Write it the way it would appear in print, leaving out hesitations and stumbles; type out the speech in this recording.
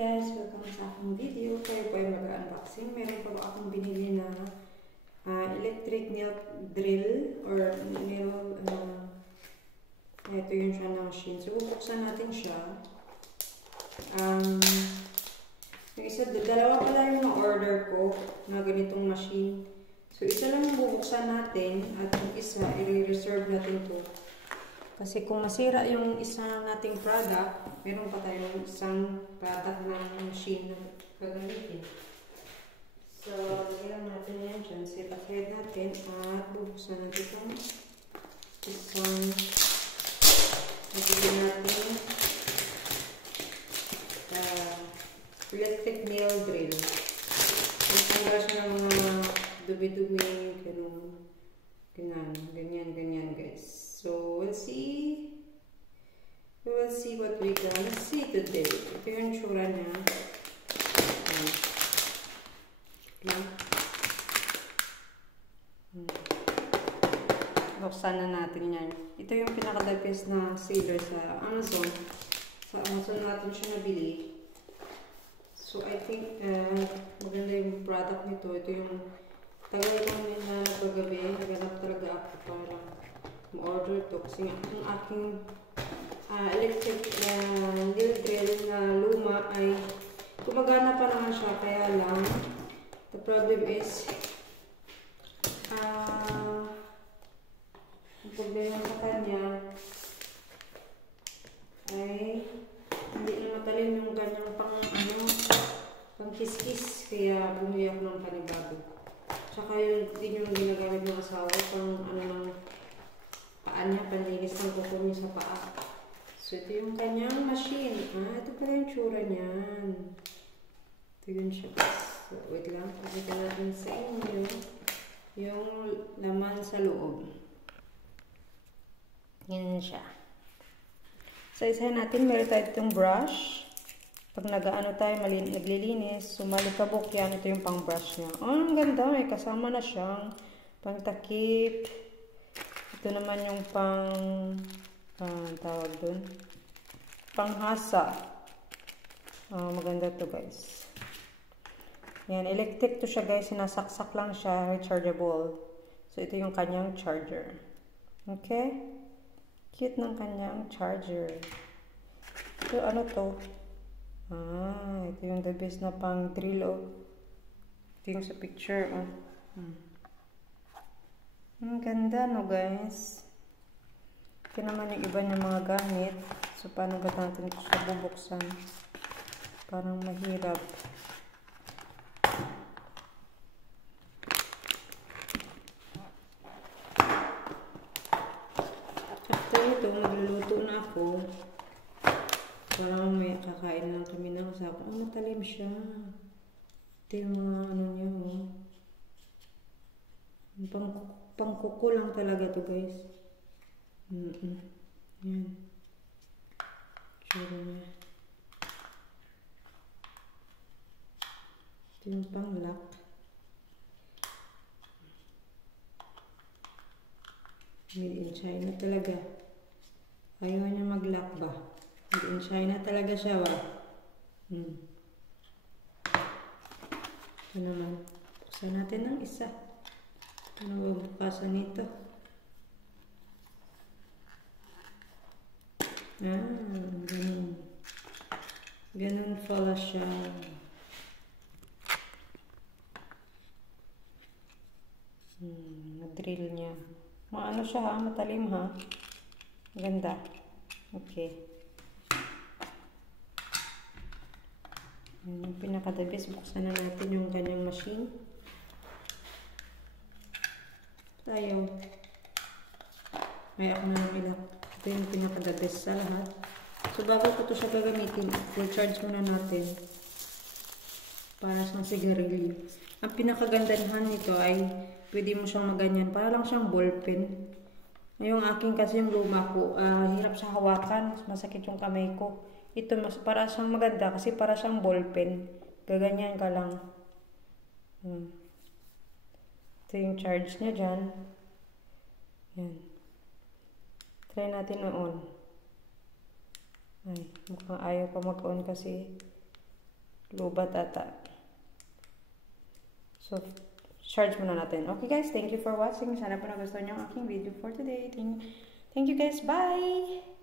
guys! Welcome sa aking video. Tayo po ay mag-unboxing. Meron pa ba akong binili na electric nail drill or nail, ito yun siya na machine. So, bubuksan natin siya. Yung isa, dalawa pala yung na-order ko na ganitong machine. So, isa lang yung bubuksan natin at yung isa, i-reserve natin to. Kasi kung masira yung isang nating product, meron pa tayong isang product na machine na gagamitin. So, lagyan natin yan dyan. Set aside natin at bubuksan natin itong isang lagyan natin electric nail drill. Isanggal siya ng mga dubi-dubi, ganyan guys. So, we'll see what we gonna see today. Ito yung tsura niya. Buksan na natin yan. Ito yung pinaka-the best na seller sa Amazon. Sa Amazon natin siya nabili. So, I think maganda yung product nito. Ito yung tagal ko na nagpagabi. Naganap talaga ako para ma-order to. Kasi yung aking electric nail drill na luma ay gumagana pa naman siya. Kaya lang, the problem is ang problema sa kanya ay hindi na matalim yung kanyang pang kiss-kiss. Kaya bumili ako ng panibago. Tsaka din yung ginagamit ng asawa pang paa niya, panlinis ng kuko niya sa paa. So, ito yung kanyang machine. Ito pala yung tsura niyan. Ito yun siya. So, wait lang. Pakita natin sa inyo yung laman sa loob. Yan siya. So, isa natin, meron tayo itong brush. Pag nag-ano tayo, naglilinis, sumalikabok yan. Ito yung pang brush niya. Ang ganda. May kasama na siyang pangtakip. Ito naman yung tawag dun, panghasa. Maganda to guys. Yan, electric to siya guys. Sinasaksak lang siya, rechargeable. So, ito yung kanyang charger. Okay? Cute ng kanyang charger. So, ano to? Ito yung the best na pang drill. Ito yung sa picture. Ang ganda no guys. Ito naman yung iba ng mga gamit. So, paano ba natin ito sa bubuksan? Parang mahirap. After ito, magluluto na ako. Parang may kakain lang kami ng kasama. Matalim siya. Ito yung mga niya pangkuko lang talaga to guys. Yan. Tsura niya. Ito yung pang-lock. Made in China talaga. Ayaw niya mag-lock ba? Made in China talaga siya ba? Ito naman. Buksan natin ng isa. Ano bubukasan nito? Ganun. Ganun pala siya. Na-drill niya. Maano siya ha? Matalim ha? Ganda. Okay. Yung pinaka-the-best. Buksan na natin yung kanyang machine. Tayo. May ako na lang ilang. Ito yung pinaka-the-best sa lahat. So, bago ko ito siya gagamitin, full charge muna natin. Para siyang sigarilyo. Ang pinakagandahan nito ay pwede mo siyang maganyan. Para lang siyang ballpen. Yung aking kasi yung luma ko, hirap sa hawakan. Masakit yung kamay ko. Ito, para siyang maganda kasi para siyang ballpen. Gaganyan ka lang. Ito yung charge niya dyan. Yan. Try natin on. Ay, mukhang ayaw pa mag-on kasi Lubat ata. So, charge muna natin. Okay guys, thank you for watching. Sana po nagustuhan niyo ang aking video for today. Thank you guys. Bye!